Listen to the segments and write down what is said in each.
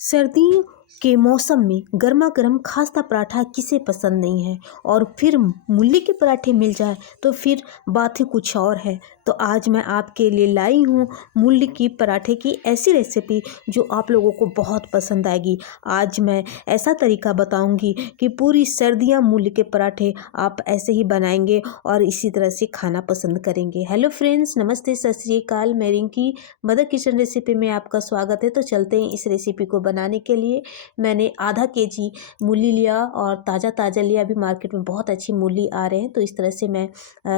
सर्दियों के मौसम में गर्मा गर्म खास्ता पराठा किसे पसंद नहीं है। और फिर मूली के पराठे मिल जाए तो फिर बात ही कुछ और है। तो आज मैं आपके लिए लाई हूँ मूली की पराठे की ऐसी रेसिपी जो आप लोगों को बहुत पसंद आएगी। आज मैं ऐसा तरीका बताऊंगी कि पूरी सर्दियाँ मूली के पराठे आप ऐसे ही बनाएंगे और इसी तरह से खाना पसंद करेंगे। हेलो फ्रेंड्स, नमस्ते, सत श्री अकाल। मैं रिंकी मदर किचन रेसिपी में आपका स्वागत है। तो चलते हैं इस रेसिपी को बनाने के लिए। मैंने आधा केजी मूली लिया और ताज़ा लिया। अभी मार्केट में बहुत अच्छी मूली आ रहे हैं। तो इस तरह से मैं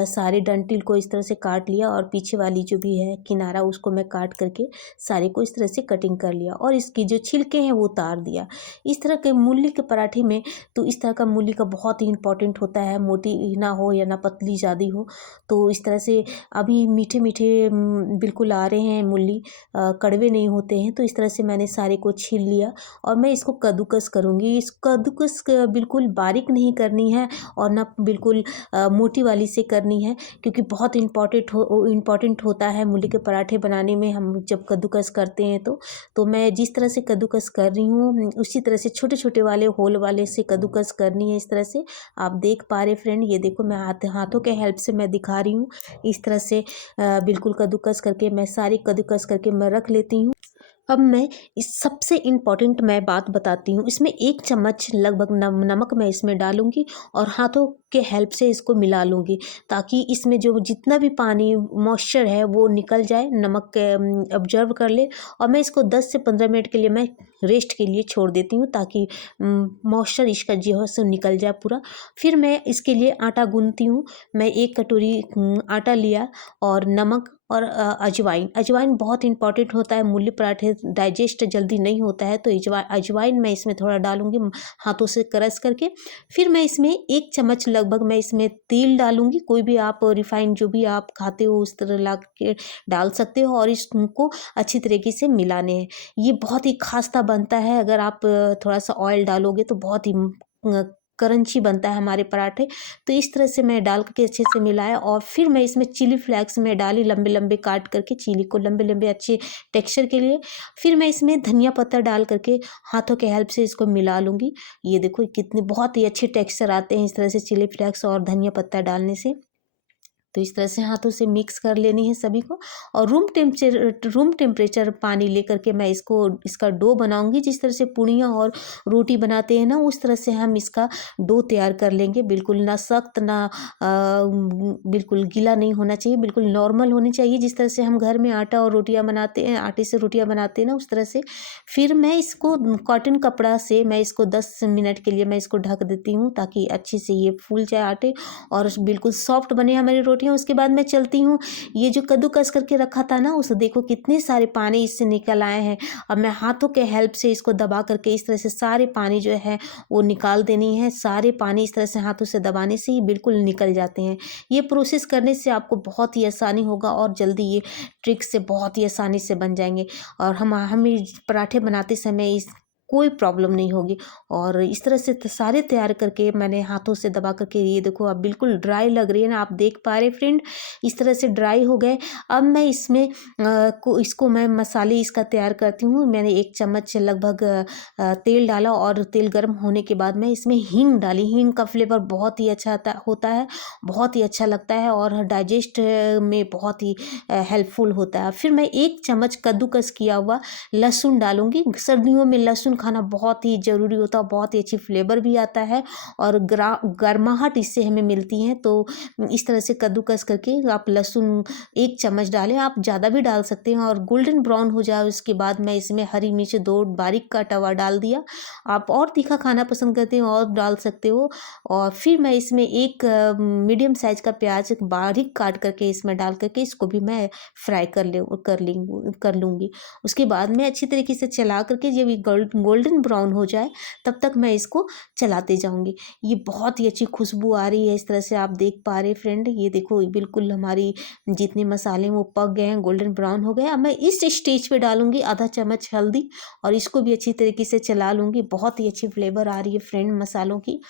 सारे डंठल को इस तरह से काट लिया और पीछे वाली जो भी है किनारा उसको मैं काट करके सारे को इस तरह से कटिंग कर लिया और इसकी जो छिलके हैं वो उतार दिया। इस तरह के मूली के पराठे में तो इस तरह का मूली का बहुत ही इंपॉर्टेंट होता है, मोटी ना हो या ना पतली ज़्यादा हो। तो इस तरह से अभी मीठे मीठे बिल्कुल आ रहे हैं मूली, कड़वे नहीं होते हैं। तो इस तरह से मैंने सारे को छील लिया और मैं इसको कद्दूकस करूँगी। इस कद्दूकस बिल्कुल बारीक नहीं करनी है और ना बिल्कुल मोटी वाली से करनी है, क्योंकि बहुत इम्पॉर्टेंट होता है मूली के पराठे बनाने में। हम जब कद्दूकस करते हैं तो मैं जिस तरह से कद्दूकस कर रही हूँ उसी तरह से छोटे छोटे वाले होल वाले से कद्दूकस करनी है। इस तरह से आप देख पा रहे फ्रेंड, ये देखो मैं हाथों के हेल्प से मैं दिखा रही हूँ। इस तरह से बिल्कुल कद्दूकस करके मैं सारी कद्दूकस करके मैं रख लेती हूँ। अब मैं इस सबसे इम्पॉर्टेंट मैं बात बताती हूँ। इसमें 1 चम्मच लगभग नमक मैं इसमें डालूँगी और हाथों के हेल्प से इसको मिला लूँगी, ताकि इसमें जो जितना भी पानी मॉइस्चर है वो निकल जाए, नमक के ऑब्जर्व कर ले। और मैं इसको 10 से 15 मिनट के लिए मैं रेस्ट के लिए छोड़ देती हूँ, ताकि मॉइस्चर इसका जो है सो निकल जाए पूरा। फिर मैं इसके लिए आटा गूँथती हूँ। मैं 1 कटोरी आटा लिया और नमक और अजवाइन बहुत इंपॉर्टेंट होता है। मूली पराठे डाइजेस्ट जल्दी नहीं होता है, तो अजवाइन मैं इसमें थोड़ा डालूंगी हाथों से क्रश करके। फिर मैं इसमें 1 चम्मच लगभग मैं इसमें तेल डालूंगी। कोई भी आप रिफाइंड जो भी आप खाते हो उस तरह ला के डाल सकते हो और इसको अच्छी तरीके से मिलाने हैं। ये बहुत ही खास्ता बनता है। अगर आप थोड़ा सा ऑयल डालोगे तो बहुत ही क्रंची बनता है हमारे पराठे। तो इस तरह से मैं डाल करके अच्छे से मिलाया और फिर मैं इसमें चिली फ्लेक्स में डाली, लंबे लंबे काट करके चिली को लंबे लंबे अच्छे टेक्सचर के लिए। फिर मैं इसमें धनिया पत्ता डाल करके हाथों के हेल्प से इसको मिला लूँगी। ये देखो कितने बहुत ही अच्छे टेक्सचर आते हैं इस तरह से चिली फ्लेक्स और धनिया पत्ता डालने से। तो इस तरह से हाथों से मिक्स कर लेनी है सभी को और रूम टेम्परेचर पानी लेकर के मैं इसका डो बनाऊंगी। जिस तरह से पूड़ियाँ और रोटी बनाते हैं ना, उस तरह से हम इसका डो तैयार कर लेंगे। बिल्कुल ना सख्त ना बिल्कुल गीला नहीं होना चाहिए, बिल्कुल नॉर्मल होनी चाहिए। जिस तरह से हम घर में आटा और रोटियां बनाते हैं, आटे से रोटियां बनाते हैं ना, उस तरह से। फिर मैं इसको कॉटन कपड़ा से मैं इसको 10 मिनट के लिए मैं इसको ढक देती हूँ, ताकि अच्छे से ये फूल जाए आटे और बिल्कुल सॉफ्ट बने हमारी रोटियां। उसके बाद मैं चलती हूँ, ये जो कद्दूकस करके रखा था ना, उसे देखो कितने सारे पानी इससे निकल आए हैं। अब मैं हाथों के हेल्प से इसको दबा करके इस तरह से सारे पानी जो है वो निकाल देनी है। सारे पानी इस तरह से हाथों से दबाने से ही बिल्कुल निकल जाते हैं। ये प्रोसेस करने से आपको बहुत ही आसानी होगा और जल्दी ये ट्रिक से बहुत ही आसानी से बन जाएंगे और हमें पराठे बनाते समय इस कोई प्रॉब्लम नहीं होगी। और इस तरह से सारे तैयार करके मैंने हाथों से दबा करके, ये देखो अब बिल्कुल ड्राई लग रही है ना, आप देख पा रहे फ्रेंड, इस तरह से ड्राई हो गए। अब मैं इसमें इसको मैं मसाले इसका तैयार करती हूँ। मैंने 1 चम्मच लगभग तेल डाला और तेल गर्म होने के बाद मैं इसमें हींग डाली। हींग का फ्लेवर बहुत ही अच्छा होता है, बहुत ही अच्छा लगता है और डाइजेस्ट में बहुत ही हेल्पफुल होता है। फिर मैं 1 चम्मच कद्दूकस किया हुआ लहसुन डालूंगी। सर्दियों में लहसुन खाना बहुत ही ज़रूरी होता है, बहुत ही अच्छी फ्लेवर भी आता है और गर्माहट इससे हमें मिलती है। तो इस तरह से कद्दूकस करके आप लहसुन 1 चम्मच डालें, आप ज़्यादा भी डाल सकते हैं और गोल्डन ब्राउन हो जाए उसके बाद मैं इसमें हरी मिर्च 2 बारीक काटा हुआ डाल दिया। आप और तीखा खाना पसंद करते हो और डाल सकते हो। और फिर मैं इसमें एक मीडियम साइज़ का प्याज बारीक काट करके इसमें डाल करके इसको भी मैं फ्राई कर लूँगी। उसके बाद मैं अच्छी तरीके से चला करके जब ये गोल्डन ब्राउन हो जाए तब तक मैं इसको चलाते जाऊँगी। ये बहुत ही अच्छी खुशबू आ रही है, इस तरह से आप देख पा रहे फ्रेंड। ये देखो बिल्कुल हमारी जितने मसाले हैं वो पक गए हैं, गोल्डन ब्राउन हो गए। अब मैं इस स्टेज पे डालूंगी आधा चम्मच हल्दी और इसको भी अच्छी तरीके से चला लूँगी। बहुत ही अच्छी फ्लेवर आ रही है फ्रेंड मसालों की।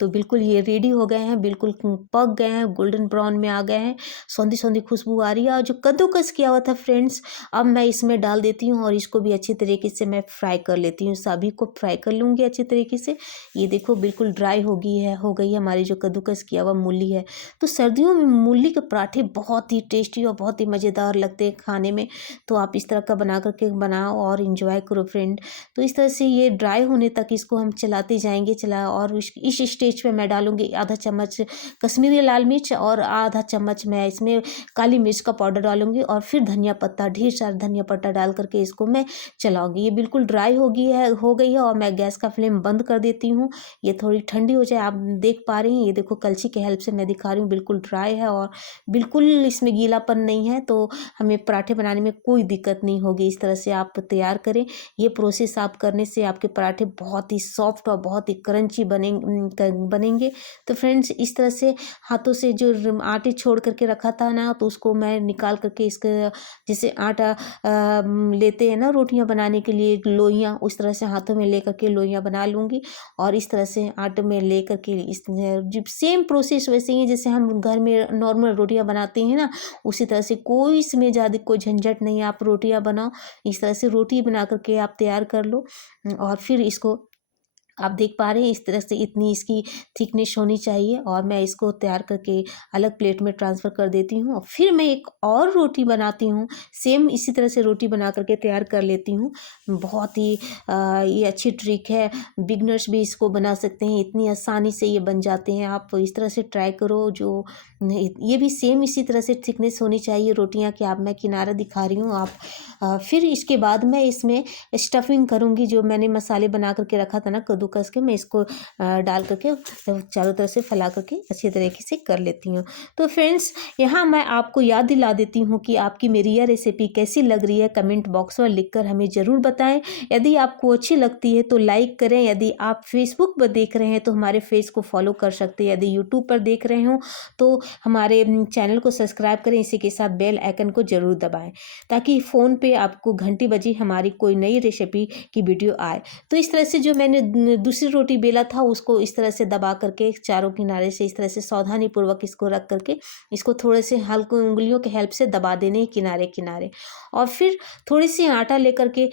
तो बिल्कुल ये रेडी हो गए हैं, बिल्कुल पक गए हैं, गोल्डन ब्राउन में आ गए हैं, सौंधी सौंधी खुशबू आ रही है। और जो कद्दूकस किया हुआ था फ्रेंड्स, अब मैं इसमें डाल देती हूँ और इसको भी अच्छी तरीके से मैं फ्राई कर लेती हूँ। सभी को फ्राई कर लूँगी अच्छी तरीके से। ये देखो बिल्कुल ड्राई हो गई है हमारी जो कद्दूकस किया हुआ मूली है। तो सर्दियों में मूली के पराठे बहुत ही टेस्टी और बहुत ही मज़ेदार लगते हैं खाने में। तो आप इस तरह का बना करके बनाओ और इन्जॉय करो फ्रेंड। तो इस तरह से ये ड्राई होने तक इसको हम चलाते जाएंगे और इस स्टेज पे मैं डालूंगी आधा चम्मच कश्मीरी लाल मिर्च और आधा चम्मच मैं इसमें काली मिर्च का पाउडर डालूंगी और फिर धनिया पत्ता, ढेर सारा धनिया पत्ता डाल करके इसको मैं चलाऊंगी। ये बिल्कुल ड्राई हो गई है और मैं गैस का फ्लेम बंद कर देती हूँ। ये थोड़ी ठंडी हो जाए, आप देख पा रही हैं, ये देखो कलछी के हेल्प से मैं दिखा रही हूँ, बिल्कुल ड्राई है और बिल्कुल इसमें गीलापन नहीं है। तो हमें पराठे बनाने में कोई दिक्कत नहीं होगी। इस तरह से आप तैयार करें। ये प्रोसेस आप करने से आपके पराठे बहुत ही सॉफ्ट और बहुत ही क्रंची बनेंगे। तो फ्रेंड्स इस तरह से हाथों से जो आटे छोड़ करके रखा था ना, तो उसको मैं निकाल करके इसके जैसे आटा लेते हैं ना रोटियां बनाने के लिए लोइयां, उस तरह से हाथों में ले करके लोइयां बना लूँगी। और इस तरह से आटे में ले करके इस जब सेम प्रोसेस वैसे ही है जैसे हम घर में नॉर्मल रोटियां बनाते हैं ना, उसी तरह से कोई इसमें ज़्यादा कोई झंझट नहीं है। आप रोटियां बनाओ, इस तरह से रोटी बना करके आप तैयार कर लो। और फिर इसको आप देख पा रहे हैं इस तरह से इतनी इसकी थिकनेस होनी चाहिए। और मैं इसको तैयार करके अलग प्लेट में ट्रांसफ़र कर देती हूँ और फिर मैं एक और रोटी बनाती हूँ। सेम इसी तरह से रोटी बना करके तैयार कर लेती हूँ। बहुत ही ये अच्छी ट्रिक है, बिगनर्स भी इसको बना सकते हैं, इतनी आसानी से ये बन जाते हैं। आप इस तरह से ट्राई करो। जो ये भी सेम इसी तरह से थिकनेस होनी चाहिए रोटियाँ की। आप मैं किनारा दिखा रही हूँ आप फिर इसके बाद मैं इसमें स्टफिंग करूँगी। जो मैंने मसाले बना करके रखा था ना कद्दूकस के, मैं इसको डाल करके चारों तरफ से फैला करके अच्छी तरीके से कर लेती हूँ। तो फ्रेंड्स यहाँ मैं आपको याद दिला देती हूँ कि आपकी मेरी यह रेसिपी कैसी लग रही है, कमेंट बॉक्स में लिखकर हमें ज़रूर बताएं। यदि आपको अच्छी लगती है तो लाइक करें। यदि आप फेसबुक पर देख रहे हैं तो हमारे फेस को फॉलो कर सकते हैं। यदि यूट्यूब पर देख रहे हो तो हमारे चैनल को सब्सक्राइब करें। इसी के साथ बेल आइकन को ज़रूर दबाएं ताकि फ़ोन पे आपको घंटी बजी हमारी कोई नई रेसिपी की वीडियो आए। तो इस तरह से जो मैंने दूसरी रोटी बेला था उसको इस तरह से दबा करके चारों किनारे से इस तरह से सावधानी पूर्वक इसको रख करके इसको थोड़े से हल्के उंगलियों के हेल्प से दबा देने किनारे किनारे। और फिर थोड़ी सी आटा लेकर के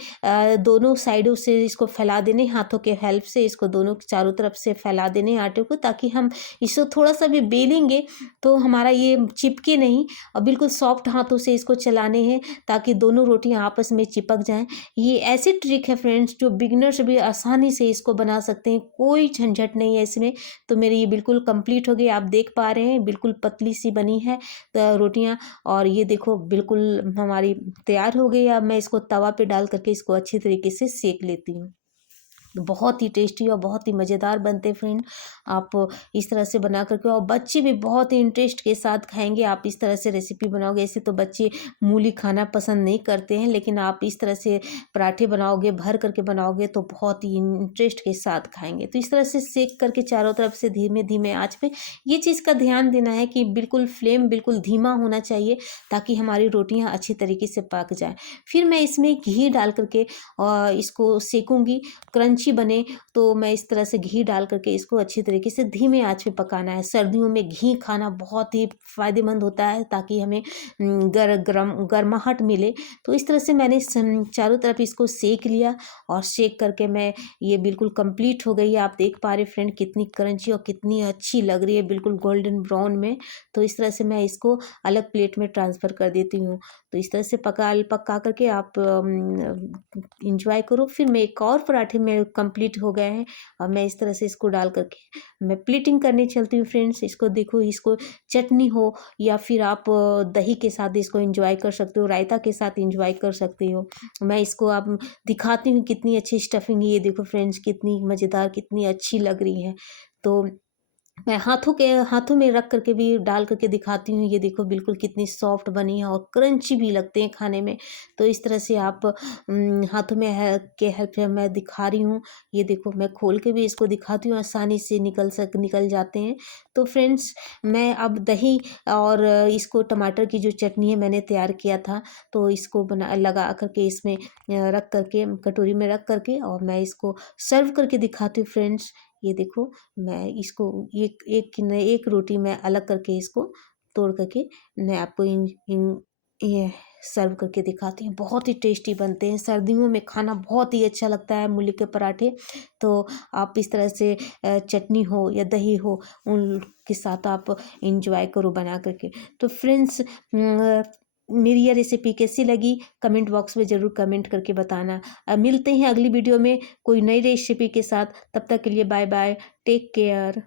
दोनों साइडों से इसको फैला देने, हाथों के हेल्प से इसको दोनों चारों तरफ से फैला देने आटे को, ताकि हम इसको थोड़ा सा भी बेलेंगे तो हमारा ये चिपके नहीं। और बिल्कुल सॉफ्ट हाथों से इसको चलाने हैं ताकि दोनों रोटियां आपस में चिपक जाएं। ये ऐसी ट्रिक है फ्रेंड्स जो बिगनर्स भी आसानी से इसको बना सकते हैं, कोई झंझट नहीं है इसमें। तो मेरी ये बिल्कुल कंप्लीट हो गई, आप देख पा रहे हैं बिल्कुल पतली सी बनी है रोटियां। और ये देखो बिल्कुल हमारी तैयार हो गई। अब मैं इसको तवा पे डाल करके इसको अच्छी तरीके से सेक लेती हूँ। बहुत ही टेस्टी और बहुत ही मज़ेदार बनते हैं फ्रेंड। आप इस तरह से बना करके, और बच्चे भी बहुत ही इंटरेस्ट के साथ खाएंगे। आप इस तरह से रेसिपी बनाओगे, ऐसे तो बच्चे मूली खाना पसंद नहीं करते हैं, लेकिन आप इस तरह से पराठे बनाओगे, भर करके बनाओगे तो बहुत ही इंटरेस्ट के साथ खाएंगे। तो इस तरह से सेक करके चारों तरफ से धीमे धीमे आँच पे, ये चीज़ का ध्यान देना है कि बिल्कुल फ्लेम बिल्कुल धीमा होना चाहिए ताकि हमारी रोटियाँ अच्छी तरीके से पक जाए। फिर मैं इसमें घी डाल करके और इसको सेकूँगी, क्रंची बने। तो मैं इस तरह से घी डाल करके इसको अच्छी तरीके से धीमे आंच पे पकाना है। सर्दियों में घी खाना बहुत ही फ़ायदेमंद होता है ताकि हमें गर्माहट मिले। तो इस तरह से मैंने चारों तरफ इसको सेक लिया और सेक करके मैं, ये बिल्कुल कंप्लीट हो गई है। आप देख पा रहे फ्रेंड कितनी क्रंची और कितनी अच्छी लग रही है, बिल्कुल गोल्डन ब्राउन में। तो इस तरह से मैं इसको अलग प्लेट में ट्रांसफ़र कर देती हूँ। तो इस तरह से पका करके आप इंजॉय करो। फिर मैं एक और पराठे में कंप्लीट हो गए हैं और मैं इस तरह से इसको डाल करके मैं प्लेटिंग करने चलती हूँ फ्रेंड्स। इसको देखो, इसको चटनी हो या फिर आप दही के साथ इसको एंजॉय कर सकते हो, रायता के साथ एंजॉय कर सकते हो। मैं इसको आप दिखाती हूँ कितनी अच्छी स्टफिंग है। ये देखो फ्रेंड्स कितनी मज़ेदार, कितनी अच्छी लग रही है। तो मैं हाथों में रख करके भी डाल करके दिखाती हूँ। ये देखो बिल्कुल कितनी सॉफ्ट बनी है और क्रंची भी लगते हैं खाने में। तो इस तरह से आप हाथों में के हेल्प से मैं दिखा रही हूँ। ये देखो मैं खोल के भी इसको दिखाती हूँ, आसानी से निकल जाते हैं। तो फ्रेंड्स मैं अब दही और इसको टमाटर की जो चटनी है मैंने तैयार किया था, तो इसको लगा करके इसमें रख करके कटोरी में रख करके और मैं इसको सर्व करके दिखाती हूँ फ्रेंड्स। ये देखो मैं इसको एक रोटी मैं अलग करके इसको तोड़ करके मैं आपको इन इन ये सर्व करके दिखाती हूँ। बहुत ही टेस्टी बनते हैं, सर्दियों में खाना बहुत ही अच्छा लगता है मूली के पराठे। तो आप इस तरह से चटनी हो या दही हो उनके साथ आप इंजॉय करो बना करके। तो फ्रेंड्स, मेरी यह रेसिपी कैसी लगी कमेंट बॉक्स में ज़रूर कमेंट करके बताना। अब मिलते हैं अगली वीडियो में कोई नई रेसिपी के साथ। तब तक के लिए बाय बाय, टेक केयर।